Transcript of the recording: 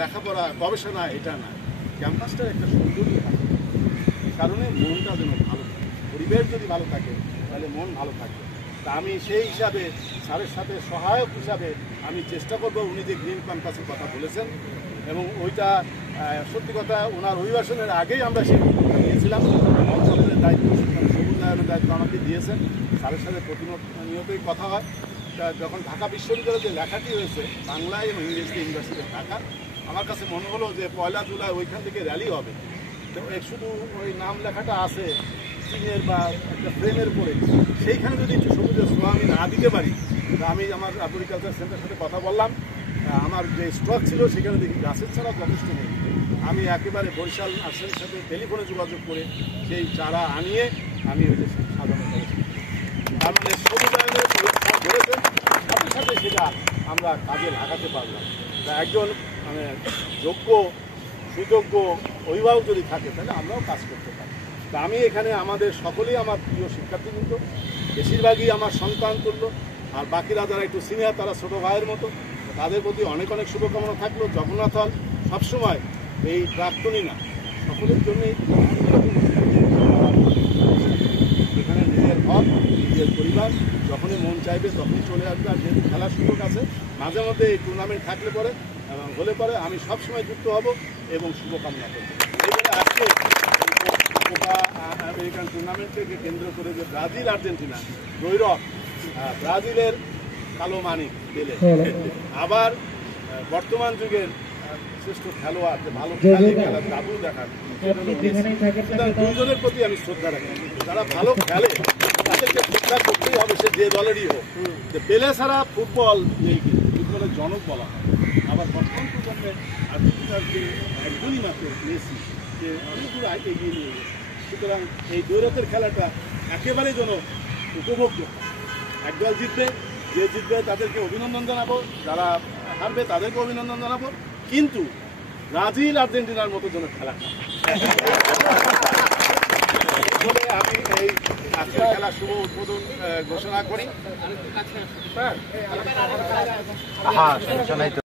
লেখাপড়া গবেষণা এটা না, ক্যাম্পাসটার একটা সৌন্দর্য থাকে, কারণে মনটা যেন ভালো থাকে, পরিবেশ যদি ভালো থাকে তাহলে মন ভালো থাকবে। তা আমি সেই হিসাবে স্যারের সাথে সহায়ক হিসাবে আমি চেষ্টা করব, উনি যে গ্রিন ক্যাম্পাসের কথা বলেছেন এবং ওইটা সত্যি কথা ওনার অভিবাসনের আগেই আমরা সেই নিয়েছিলাম। অঞ্চলের দায়িত্ব উন্নয়নের দায়িত্ব আমাকে দিয়েছেন, স্যারের সাথে প্রতিনিয়তই কথা হয়। যখন ঢাকা বিশ্ববিদ্যালয়ে যে লেখাটি হয়েছে বাংলায় এবং ইংরেজিতে, ইউনিভার্সিটি ঢাকা, আমার কাছে মনে হলো যে 1 জুলাই ওইখান থেকে র্যালি হবে, তো শুধু ওই নাম লেখাটা আছে সিনের বা একটা ফ্রেমের পরে, সেইখানে যদি একটু সবুজের ছোঁয়া আমি না দিতে পারি, আমি আমার আগ্রিকালচার সেন্টারের সাথে কথা বললাম, আমার যে স্টক ছিল সেখানে দেখি গাছের ছাড়া যথেষ্ট নেই। আমি একেবারে বরিশাল নার্সারির সাথে টেলিফোনে যোগাযোগ করে সেই চারা আনিয়ে আমি ওইটা সাজানো করেছি। তার মানে সবুজায়নের ধরেছেন, সাথে সাথে সেটা আমরা কাজে লাগাতে পারলাম। তা একজন মানে যোগ্য সুযোগ্য অভিভাবক যদি থাকে তাহলে আমরাও কাজ করতে পারি। তা আমি এখানে আমাদের সকলেই আমার প্রিয় শিক্ষার্থীবৃন্দ, বেশিরভাগই আমার সন্তান তুল্য, আর বাকিরা যারা একটু সিনিয়র তারা ছোটো ভাইয়ের মতো, তাদের প্রতি অনেক অনেক শুভকামনা থাকলো। জগন্নাথ হল সবসময় এই প্রাক্তনী না, সকলের জন্যই এখানে নিজের ঘর, নিজের পরিবার, যখনই মন চাইবে তখনই চলে আসবে। আর যেহেতু খেলার সুযোগ আছে, মাঝে মধ্যে এই টুর্নামেন্ট থাকলে পরে এবং হলে পরে আমি সবসময় যুক্ত হব এবং শুভকামনা করব। এই জন্য আজকে কোপা আমেরিকান টুর্নামেন্ট থেকে কেন্দ্র করে যে ব্রাজিল আর্জেন্টিনা গৈরব, ব্রাজিলের কালো মানিক পেলে, আবার বর্তমান যুগের শ্রেষ্ঠ খেলোয়াড়, ভালো খেলার জাদু দেখার, দুজনের প্রতি আমি শ্রদ্ধা রাখি। যারা ভালো খেলে তাদেরকে শ্রদ্ধা করতেই হবে, সে যে দলেরই হোক। পেলে ছাড়া ফুটবল নেই, কিন্তু ফুটবলের জনক বলা হয়। আবার বর্তমান প্রজন্মের আর্জেন্টিনার যে একজনই মাত্র মেসি, যে অনেক দূর এগিয়ে নিয়ে গেছে। সুতরাং এই দৌড়াতের খেলাটা একেবারেই যেন উপভোগ্য। একদল জিতবে, যে জিতবে তাদেরকে অভিনন্দন জানাবো, যারা হারবে তাদেরকে অভিনন্দন জানাবো, কিন্তু ব্রাজিল আর্জেন্টিনার মতো যেন খেলা বলে আমি এই আজকের খেলার শুভ উদ্বোধন ঘোষণা করি।